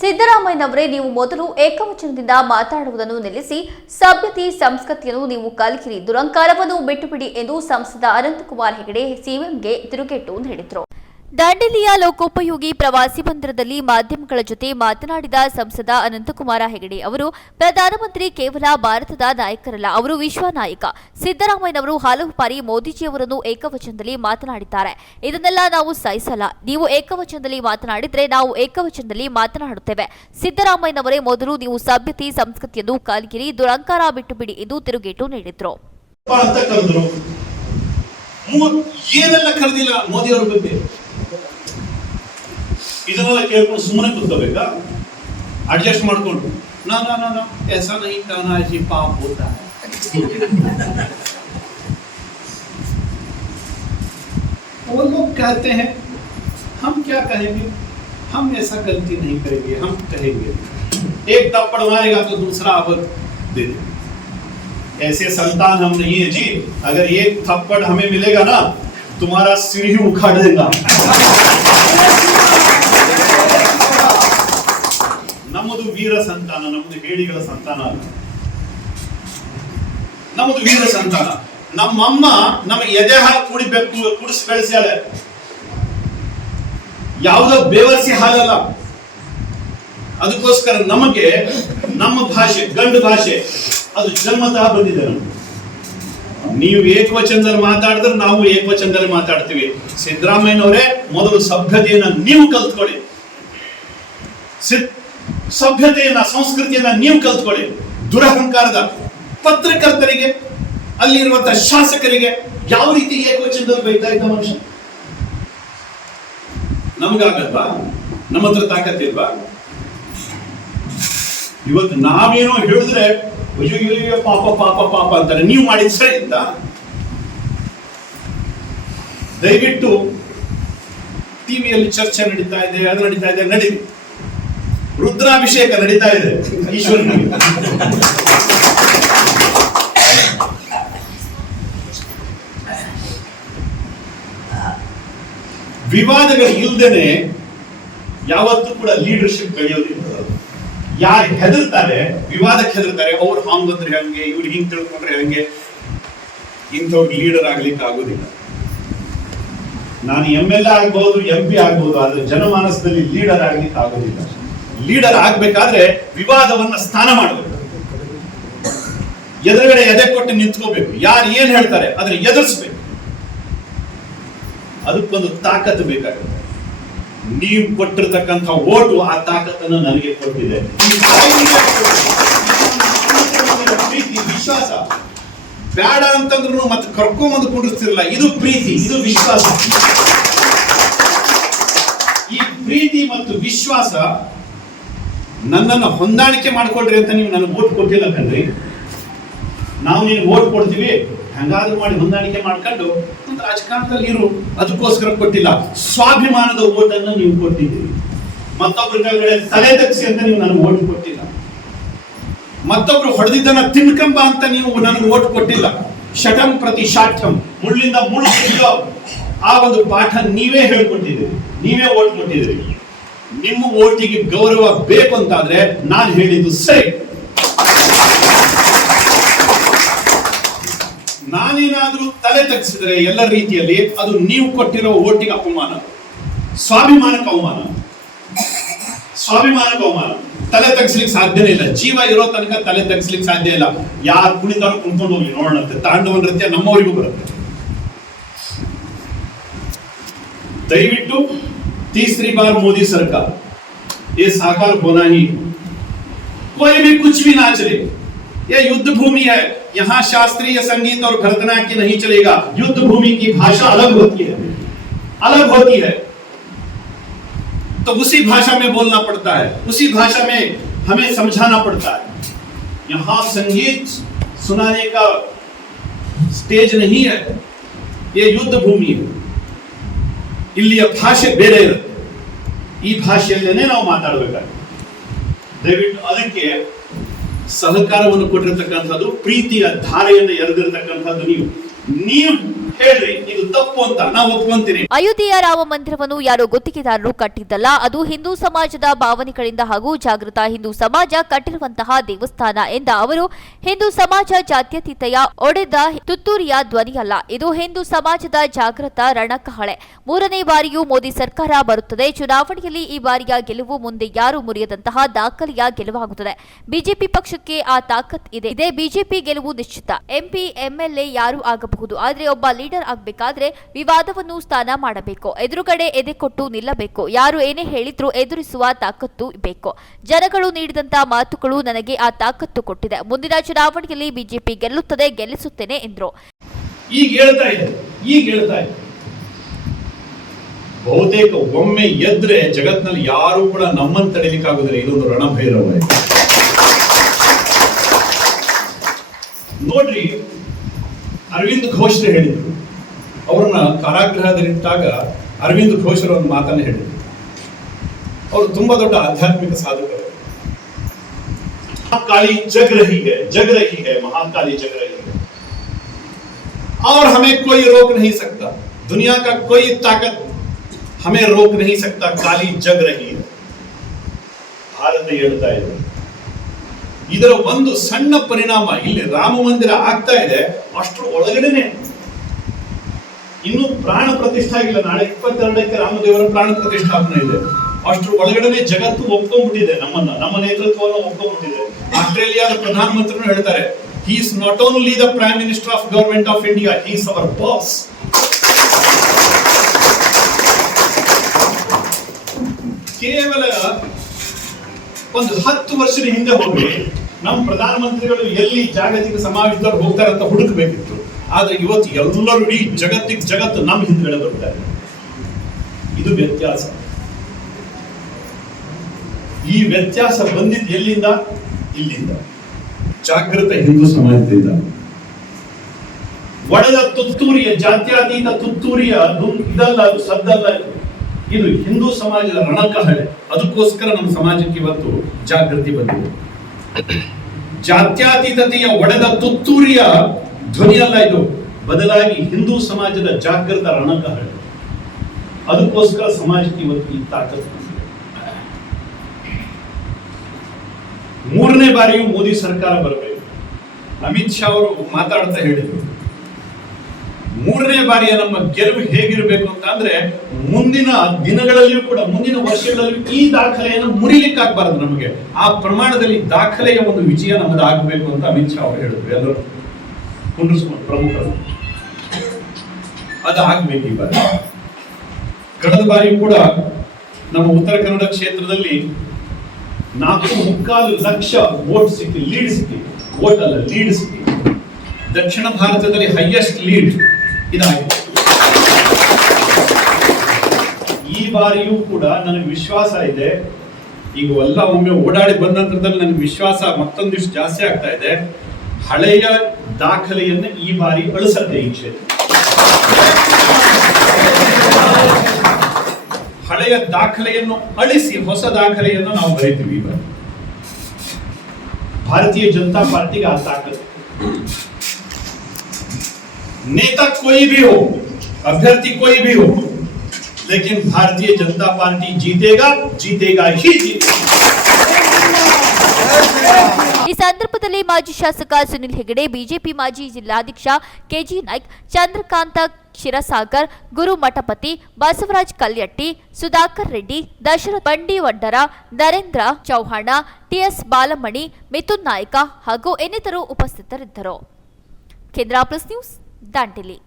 ಸಿದ್ದರಾಮಯ್ಯನವರೇ, ನೀವು ಮೊದಲು ಏಕವಚನದಿಂದ ಮಾತಾಡುವುದನ್ನು ನಿಲ್ಲಿಸಿ, ಸಭ್ಯತೆ, ಸಂಸ್ಕೃತಿಯನ್ನು ನೀವು ಕಲಿಕಿರಿ. ದುರಂಕಾರವನ್ನು ಬಿಟ್ಟುಬಿಡಿ ಎಂದು ಸಂಸದ ಅನಂತಕುಮಾರ್ ಹೆಗಡೆ, ಸಿಎಂಗೆ ತಿರುಗೇಟು ನೀಡಿದರು. ದಾಂಡೇಲಿಯ ಲೋಕೋಪಯೋಗಿ ಪ್ರವಾಸಿ ಮಂದಿರದಲ್ಲಿ ಮಾಧ್ಯಮಗಳ ಜೊತೆ ಮಾತನಾಡಿದ ಸಂಸದ ಅನಂತಕುಮಾರ ಹೆಗಡೆ ಅವರು, ಪ್ರಧಾನಮಂತ್ರಿ ಕೇವಲ ಭಾರತದ ನಾಯಕರಲ್ಲ, ಅವರು ವಿಶ್ವ ನಾಯಕ. ಸಿದ್ದರಾಮಯ್ಯನವರು ಹಲವು ಬಾರಿ ಮೋದಿಜಿಯವರನ್ನು ಏಕವಚನದಲ್ಲಿ ಮಾತನಾಡಿದ್ದಾರೆ. ಇದನ್ನೆಲ್ಲ ನಾವು ಸಹಿಸಲ್ಲ. ನೀವು ಏಕವಚನದಲ್ಲಿ ಮಾತನಾಡಿದರೆ ನಾವು ಏಕವಚನದಲ್ಲಿ ಮಾತನಾಡುತ್ತೇವೆ. ಸಿದ್ದರಾಮಯ್ಯನವರೇ ಮೊದಲು ನೀವು ಸಭ್ಯತೆ ಸಂಸ್ಕೃತಿಯನ್ನು ಕಾಲ್ಗಿರಿ, ದುರಂಕಾರ ಬಿಟ್ಟು ಬಿಡಿ ಎಂದು ತಿರುಗೇಟು ನೀಡಿದರು. ಏನೆಲ್ಲ ಕರೆದಿಲ್ಲ ಮೋದಿ ಅವರ ಬಗ್ಗೆ? ಇದನ್ನೆಲ್ಲ ಕೇಳ್ಕೊಂಡು ಸುಮ್ಮನೆ ಕೂತ್ಕೋಬೇಕಾ ಅಡ್ಜಸ್ಟ್ ಮಾಡ್ಕೊಂಡು ನಾ ನಾ ನಾ ನಾ ऐसा नहीं कहना है जी पाप होता है वो लोग कहते हैं हम क्या कहेंगे हम ऐसा गलती नहीं करेंगे हम कहेंगे एक थप्पड़ मारेगा तो दूसरा अब दे देगा ऐसे संतान हम नहीं है जी अगर एक थप्पड़ हमें मिलेगा ना तुम्हारा सिर ही उखाड़ देगा ನಮ್ಮದು ವೀರ ಸಂತಾನ, ನಮ್ಮದು ಹೇಳಿಗಳ ಸಂತಾನ ಅಲ್ಲ ನಮ್ಮದು ವೀರ ಸಂತಾನ. ನಮ್ಮಮ್ಮ ನಮ್ಮ ಎದೆ ಹಾಲು ಕುಡಿಬೇಕು, ಕುಡಿಸಿ ಬೆಳೆಸ್ಯಾಳೆ. ಯಾವುದೋ ಬೇವರ್ಸಿ ಹಾಲಲ್ಲ. ಅದಕ್ಕೋಸ್ಕರ ನಮಗೆ, ನಮ್ಮ ಭಾಷೆ, ಗಂಡು ಭಾಷೆ, ಅದು ಜನ್ಮತಃ ಬಂದಿದೆ ನಮ್ಗೆ ನೀವು ಏಕವಚನದಲ್ಲಿ ಮಾತಾಡಿದ್ರೆ ನಾವು ಏಕವಚನದಲ್ಲಿ ಮಾತಾಡ್ತೀವಿ. ಸಿದ್ದರಾಮಯ್ಯನವರೇ, ಮೊದಲು ಸಭ್ಯತೆಯನ್ನು ನೀವು ಕಲ್ತ್ಕೊಳ್ಳಿ. ಸಭ್ಯತೆಯನ್ನ, ಸಂಸ್ಕೃತಿಯನ್ನ ನೀವು ಕಲ್ತ್ಕೊಳ್ಳಿ. ದುರಹಂಕಾರದ ಪತ್ರಕರ್ತರಿಗೆ ಅಲ್ಲಿರುವಂತಹ ಶಾಸಕರಿಗೆ ಯಾವ ರೀತಿ ಏಕವಚನದಲ್ಲಿ ಬೈತಾ ಇದ್ದ ಮನುಷ್ಯ? ನಮಗಾಗಲ್ವಾ? ನಮ್ಮ ಹತ್ರ ತಾಕತ್ತಿಲ್ವಾ ಇವತ್ತು ನಾವೇನೋ ಹೇಳಿದ್ರೆ, ಅಯ್ಯೋ ಪಾಪ ಪಾಪ ಪಾಪ ಅಂತಾರೆ. ನೀವು ಮಾಡಿದ ಸರಿ ಅಂತ. ದಯವಿಟ್ಟು ಟಿವಿಯಲ್ಲಿ ಚರ್ಚೆ ನಡೀತಾ ಇದೆ, ಅದು ನಡೀತಾ ಇದೆ ನಡಿ ರುದ್ರಾಭಿಷೇಕ ನಡೀತಾ ಇದೆ, ಈಶ್ವರನಿಗೆ. ವಿವಾದಗಳು ಇಲ್ದೇನೆ ಯಾವತ್ತೂ ಕೂಡ ಲೀಡರ್ಶಿಪ್ ಬೆಳೆಯೋದಿಲ್ಲ ಯಾರು ಹೆದರ್ತಾರೆ, ವಿವಾದಕ್ಕೆ ಹೆದರ್ತಾರೆ, ಅವ್ರು ಹಾಂಗಂದ್ರೆ ಹಂಗೆ, ಇವ್ರು ಹಿಂಗ್ ತಿಳ್ಕೊಂಡ್ರೆ ಹಂಗೆ ಇಂಥವ್ರು ಲೀಡರ್ ಆಗ್ಲಿಕ್ಕೆ ಆಗೋದಿಲ್ಲ. ನಾನು ಎಂ ಎಲ್ ಎ ಆಗ್ಬಹುದು ಎಂ ಪಿ ಆಗ್ಬಹುದು ಆದ್ರೆ ಜನಮಾನಸದಲ್ಲಿ ಲೀಡರ್ ಆಗ್ಲಿಕ್ಕೆ ಆಗೋದಿಲ್ಲ. ಲೀಡರ್ ಆಗ್ಬೇಕಾದ್ರೆ ವಿವಾದವನ್ನ ಸ್ಥಾನ ಮಾಡಬೇಕು ಎದುರುಗಡೆ ಎದೆ ಕೊಟ್ಟು ನಿಂತ್ಕೋಬೇಕು. ಯಾರು ಏನ್ ಹೇಳ್ತಾರೆ ಅದನ್ನ ಎದುರಿಸ್ಬೇಕು. ಅದಕ್ಕೊಂದು ತಾಕತ್ತು ಬೇಕಾಗುತ್ತೆ. ನೀವು ಕೊಟ್ಟಿರ್ತಕ್ಕಂಥ ಓಟು ಆ ತಾಕತ್ತನ್ನು ನನಗೆ ಕೊಟ್ಟಿದೆ. ಪ್ರೀತಿ, ವಿಶ್ವಾಸ. ಬೇಡ ಅಂತಂದ್ರು ಮತ್ತೆ ಕರ್ಕೊಂಬಂದು ಕುಂಡಿಸ್ತಿರಲ್ಲ. ಇದು ಪ್ರೀತಿ, ಇದು ವಿಶ್ವಾಸ. ಈ ಪ್ರೀತಿ ಮತ್ತು ವಿಶ್ವಾಸ ನನ್ನನ್ನು ಹೊಂದಾಣಿಕೆ ಮಾಡ್ಕೊಳ್ರಿ ಅಂತ ನೀವು ನನಗೆ ಓಟ್ ಕೊಟ್ಟಿಲ್ಲ ಕಣ್ರಿ. ನಾವು ನೀನು ಓಟ್ ಕೊಡ್ತೀವಿ, ಹಂಗಾದ್ರೂ ಮಾಡಿ ಹೊಂದಾಣಿಕೆ ಮಾಡ್ಕೊಂಡು ರಾಜಕಾರಣದಲ್ಲಿ ಇರು. ಅದಕ್ಕೋಸ್ಕರ ಕೊಟ್ಟಿಲ್ಲ. ಸ್ವಾಭಿಮಾನದ ಓಟನ್ನು ನೀವು ಕೊಟ್ಟಿದ್ದೀರಿ. ಮತ್ತೊಬ್ಬರ ಕೆಳಗಡೆ ತಲೆ ತಗ್ಸಿ ಅಂತ ನೀವು ನನಗೆ ಓಟ್ ಕೊಟ್ಟಿಲ್ಲ. ಮತ್ತೊಬ್ರು ಹೊಡೆದಿದ್ದನ್ನ ತಿನ್ಕಂಬ ಅಂತ ನೀವು ನನಗೆ ಓಟ್ ಕೊಟ್ಟಿಲ್ಲ. ಶಟಂ ಪ್ರತಿ ಶಾಠಂ ಮುಳ್ಳಿಂದ ಮುಳ್ಳು ಆ ಒಂದು ಪಾಠ ನೀವೇ ಹೇಳ್ಕೊಟ್ಟಿದ್ದೀರಿ. ನೀವೇ ಓಟ್ ಕೊಟ್ಟಿದ್ದೀರಿ. ನಿಮ್ಮ ಓಟಿಗೆ ಗೌರವ ಬೇಕು ಅಂತಾದ್ರೆ ನಾನು ಹೇಳಿದ್ದು ಸರಿ. ನಾನೇನಾದ್ರೂ ತಲೆ ತಗ್ಸಿದ್ರೆ ಎಲ್ಲ ರೀತಿಯಲ್ಲಿ ಅದು ನೀವು ಕೊಟ್ಟಿರೋ ಓಟಿಗೆ ಅಪಮಾನ ಸ್ವಾಭಿಮಾನಕ್ಕೆ ಅವಮಾನ ಸ್ವಾಭಿಮಾನಕ್ಕೆ ಅವಮಾನ. ತಲೆ ತಗ್ಸ್ಲಿಕ್ಕೆ ಸಾಧ್ಯನೇ ಇಲ್ಲ. ಜೀವ ಇರೋ ತನಕ ತಲೆ ತಗ್ಸ್ಲಿಕ್ಕೆ ಸಾಧ್ಯ ಇಲ್ಲ. ಯಾರು ಕುಣಿತಾರು ಕುಣ್ಕೊಂಡು ಹೋಗಿ ನೋಡೋಣಂತೆ ತಾಂಡವ ನೃತ್ಯ ನಮ್ಮವರಿಗೂ ಬರುತ್ತೆ. ದಯವಿಟ್ಟು तीसरी बार मोदी सरकार ये साकार होना ही कोई भी कुछ भी ना चले ये युद्ध भूमि है यहाँ शास्त्रीय संगीत और भरतनाट्य नहीं चलेगा युद्ध भूमि की भाषा अलग होती है अलग होती है तो उसी भाषा में बोलना पड़ता है उसी भाषा में हमें समझाना पड़ता है यहाँ संगीत सुनाने का स्टेज नहीं है ये युद्ध भूमि है ಇಲ್ಲಿಯ ಭಾಷೆ ಬೇರೆ ಇರುತ್ತೆ ಈ ಭಾಷೆಯಲ್ಲೇನೆ ನಾವು ಮಾತಾಡಬೇಕಾಗುತ್ತೆ. ದಯವಿಟ್ಟು ಅದಕ್ಕೆ ಸಹಕಾರವನ್ನು ಕೊಟ್ಟಿರ್ತಕ್ಕಂಥದ್ದು ಪ್ರೀತಿಯ ಧಾರೆಯನ್ನು ಎರೆದಿರ್ತಕ್ಕಂಥದ್ದು ನೀವು. ನೀವು ಅಯೋಧ್ಯೆಯ ರಾಮ ಮಂದಿರವನ್ನು ಯಾರೋ ಗುತ್ತಿಗೆದಾರರು ಕಟ್ಟಿದ್ದಲ್ಲ, ಅದು ಹಿಂದೂ ಸಮಾಜದ ಭಾವನೆಗಳಿಂದ ಹಾಗೂ ಜಾಗೃತ ಹಿಂದೂ ಸಮಾಜ ಕಟ್ಟಿರುವಂತಹ ದೇವಸ್ಥಾನ ಎಂದ ಅವರು, ಹಿಂದೂ ಸಮಾಜ ಜಾತ್ಯತೀತೆಯ ಒಡೆದ ತುತ್ತೂರಿಯ ಧ್ವನಿಯಲ್ಲ, ಇದು ಹಿಂದೂ ಸಮಾಜದ ಜಾಗೃತ ರಣಕಹಳೆ. ಮೂರನೇ ಬಾರಿಯೂ ಮೋದಿ ಸರ್ಕಾರ ಬರುತ್ತದೆ, ಚುನಾವಣೆಯಲ್ಲಿ ಈ ಬಾರಿಯ ಗೆಲುವು ಮುಂದೆ ಯಾರು ಮುರಿಯದಂತಹ ದಾಖಲೆಯ ಗೆಲುವಾಗುತ್ತದೆ. ಬಿಜೆಪಿ ಪಕ್ಷಕ್ಕೆ ಆ ತಾಕತ್ ಇದೆ, ಇದೇ ಬಿಜೆಪಿ ಗೆಲುವು ನಿಶ್ಚಿತ. ಎಂಪಿ, ಎಂಎಲ್ಎ ಯಾರು ಆಗಬಹುದು? ಆದ್ರೆ ಒಬ್ಬ ಲೀಡರ್ ಆಗಬೇಕಾದ್ರೆ ವಿವಾದವನ್ನು ಸ್ಥಾನ ಮಾಡಬೇಕು. ಎದುರುಗಡೆ ಎದೆ ಕೊಟ್ಟು ನಿಲ್ಲಬೇಕು. ಯಾರು ಏನೇ ಹೇಳಿದ್ರು ಎದುರಿಸುವ ತಾಕತ್ತು ಬೇಕು. ಜನಗಳು ನೀಡಿದಂತ ಮಾತುಗಳು ನನಗೆ ಆ ತಾಕತ್ತು ಕೊಟ್ಟಿದೆ. ಮುಂದಿನ ಚುನಾವಣೆಯಲ್ಲಿ ಬಿಜೆಪಿ ಗೆಲ್ಲುತ್ತದೆ, ಗೆಲ್ಲಿಸುತ್ತೇನೆ ಎಂದರು. ಈಗ ಹೇಳ್ತಾ ಇದೆ ಹೇಳ್ತಾ ಇದೆ ಬಹುತೇಕ ಒಮ್ಮೆ ಎದ್ರೆ ಜಗತ್ನಲ್ಲಿ ಯಾರು ಕೂಡ ನಮ್ಮನ್ನು ತಡಿಲಿಕ್ಕಾಗುದಿಲ್ಲ ಇದೊಂದು ರಣಭೈರವ. ನೋಡ್ರಿ ಅರವಿಂದ್ ಘೋಷ್ರೆ ಹೇಳಿದ್ರು ಅವ್ರನ್ನ ಕಾರಾಗೃಹದಲ್ಲಿಟ್ಟಾಗ ಅರವಿಂದ್ ಘೋಷ್ರ ಒಂದು ಮಾತನ್ನ ಹೇಳಿದ್ರು ಅವರು ತುಂಬಾ ದೊಡ್ಡ ಆಧ್ಯಾತ್ಮಿಕ ಸಾಧಕರು महाकाली जग रही है जग रही है महाकाली जग रही है और हमें कोई रोक नहीं सकता दुनिया का कोई ताकत हमें रोक नहीं सकता काली जग रही है ಭಾರತ ಹೇಳ್ತಾ ಇದೆ ಇದರ ಒಂದು ಸಣ್ಣ ಪರಿಣಾಮ ಇಲ್ಲಿ ರಾಮ ಮಂದಿರ ಆಗ್ತಾ ಇದೆ. ಅಷ್ಟರ ಒಳಗಡೆನೆ ಇನ್ನು ಪ್ರಾಣ ಪ್ರತಿಷ್ಠೆ ಆಗಿಲ್ಲ. ನಾಳೆ ಇಪ್ಪತ್ತೆರಡಕ್ಕೆ ರಾಮದೇವರ ಪ್ರಾಣ ಪ್ರತಿಷ್ಠಾಪನೆ ಇದೆ. ಅಷ್ಟರ ಒಳಗಡೆನೆ ಜಗತ್ತು ಒಪ್ಕೊಂಡ್ಬಿಟ್ಟಿದೆ ನಮ್ಮನ್ನ, ನಮ್ಮ ನೇತೃತ್ವವನ್ನು ಒಪ್ಕೊಂಡ್ಬಿಟ್ಟಿದೆ. ಆಸ್ಟ್ರೇಲಿಯಾದ ಪ್ರಧಾನಮಂತ್ರಿಗಳು ಹೇಳ್ತಾರೆ he is not only the prime minister of government of India he is our boss ಕೇವಲ ಒಂದು ಹತ್ತು ವರ್ಷದ ಹಿಂದೆ ಹೋಗಿ ನಮ್ಮ ಪ್ರಧಾನಮಂತ್ರಿಗಳು ಎಲ್ಲಿ ಜಾಗತಿಕ ಸಮಾವೇಶದಲ್ಲಿ ಹೋಗ್ತಾರೆ ಅಂತ ಹುಡುಕಬೇಕಿತ್ತು. ಆದ್ರೆ ಇವತ್ತು ಎಲ್ಲರೂ ಇಡೀ ಜಗತ್ತಿಗೆ ಜಗತ್ತು ನಮ್ಮ ಹಿಂದ್ಗಡೆ ಬರ್ತಾರೆ ಇದು. ವ್ಯತ್ಯಾಸ. ಈ ವ್ಯತ್ಯಾಸ ಬಂದಿದ್ದು ಎಲ್ಲಿಂದ? ಇಲ್ಲಿಂದ. ಜಾಗೃತ ಹಿಂದೂ ಸಮಾಜದಿಂದ. ಒಡೆದ ತುತ್ತೂರಿಯ ಜಾತ್ಯಾತೀತ ತುತ್ತೂರಿಯ ಇದಲ್ಲ ಅದು ಸದ್ದಲ್ಲ ಇದು. ಹಿಂದೂ ಸಮಾಜದ ರಣಕಹಳೆ ಅದಕ್ಕೋಸ್ಕರ ನಮ್ಮ ಸಮಾಜಕ್ಕೆ ಇವತ್ತು ಜಾಗೃತಿ ಬಂದಿದೆ. ಜಾತ್ಯತೀತತೆಯ ಒಡೆದ ತುತ್ತೂರಿಯ ಧ್ವನಿಯಲ್ಲ ಇದು. ಬದಲಾಗಿ ಹಿಂದೂ ಸಮಾಜದ ಜಾಗೃತ ರಣಕಹಳೆ. ಅದಕ್ಕೋಸ್ಕರ ಸಮಾಜಕ್ಕೆ ಇವತ್ತು ಈ ತಾಕತ್ತು ಮೂರನೇ ಬಾರಿಯೂ ಮೋದಿ ಸರ್ಕಾರ ಬರಬೇಕು. ಅಮಿತ್ ಶಾ ಅವರು ಮಾತಾಡ್ತಾ ಹೇಳಿದರು. ಮೂರನೇ ಬಾರಿಯ ನಮ್ಮ ಗೆಲುವು ಹೇಗಿರಬೇಕು ಅಂತ ಅಂದ್ರೆ ಮುಂದಿನ ದಿನಗಳಲ್ಲಿಯೂ ಕೂಡ, ಮುಂದಿನ ವರ್ಷಗಳಲ್ಲಿಯೂ ಈ ದಾಖಲೆಯನ್ನು ಮುರಿಲಿಕ್ಕಾಗಬಾರದು ನಮಗೆ. ಆ ಪ್ರಮಾಣದಲ್ಲಿ ದಾಖಲೆಯ ಒಂದು ವಿಜಯ ನಮ್ಮದು ಅಂತ ಅಮಿತ್ ಶಾ ಅವರು ಹೇಳಿದ್ರು. ಎಲ್ಲರೂ ಕುಂಡ್ರಿಸ್ಕೊಂಡು, ಪ್ರಮುಖರು. ಅದು ಆಗ್ಬೇಕು ಈ ಬಾರಿ. ಕಳೆದ ಬಾರಿ ಕೂಡ ನಮ್ಮ ಉತ್ತರ ಕನ್ನಡ ಕ್ಷೇತ್ರದಲ್ಲಿ ನಾಲ್ಕು ಮುಕ್ಕಾಲು ಲಕ್ಷ ವೋಟ್ ಸಿಕ್ಕಿ ಲೀಡ್ ಸಿಕ್ಕಿ ವೋಟ್ ಅಲ್ಲ ಲೀಡ್ ಸಿಕ್ಕಿ ದಕ್ಷಿಣ ಭಾರತದಲ್ಲಿ ಹೈಯೆಸ್ಟ್ ಲೀಡ್ ಇದಾಗಿದೆ. ಈ ಬಾರಿಯೂ ಕೂಡ ನನಗೆ ವಿಶ್ವಾಸ ಇದೆ. ಈಗ ಎಲ್ಲ ಒಮ್ಮೆ ಓಡಾಡಿ ಬಂದ ನಂತರದಲ್ಲಿ ನನಗೆ ವಿಶ್ವಾಸ ಮತ್ತೊಂದಿಷ್ಟು ಜಾಸ್ತಿ ಆಗ್ತಾ ಇದೆ. ಹಳೆಯ ದಾಖಲೆಯನ್ನು ಈ ಬಾರಿ ಅಳಿಸತ್ತೆ ಈ ಕ್ಷೇತ್ರ. ಹಳೆಯ ದಾಖಲೆಯನ್ನು ಅಳಿಸಿ ಹೊಸ ದಾಖಲೆಯನ್ನು ನಾವು ಬರೀತೀವಿ ಭಾರತೀಯ ಜನತಾ ಪಾರ್ಟಿಗೆ ಆ ತಾಕತ್ತು. नेता कोई भी हो अभ्यर्थी कोई भी हो लेकिन भारतीय जनता पार्टी जीतेगा जीतेगा ही जीतेगा ಈ ಸಂದರ್ಭದಲ್ಲಿ ಮಾಜಿ ಶಾಸಕ ಸುನಿಲ್ ಹೆಗಡೆ ಬಿಜೆಪಿ ಮಾಜಿ ಜಿಲ್ಲಾಧ್ಯಕ್ಷ ಕೆಜಿ ನಾಯ್ಕ್ ಚಂದ್ರಕಾಂತ ಕ್ಷೀರಸಾಗರ್ ಗುರು ಮಠಪತಿ ಬಸವರಾಜ್ ಕಲ್ಯಟ್ಟಿ ಸುಧಾಕರ್ ರೆಡ್ಡಿ ದಶರಥ್ ಬಂಡಿವಡ್ಡರ ನರೇಂದ್ರ ಚೌಹಾಣ ಟಿಎಸ್ ಬಾಲಮಣಿ ಮಿಥುನ್ ನಾಯ್ಕ ಹಾಗೂ ಇನ್ನಿತರು ಉಪಸ್ಥಿತರಿದ್ದರು ಕೇಂದ್ರ ಪ್ಲಸ್ ನ್ಯೂಸ್ ದಾಂಡೇಲಿ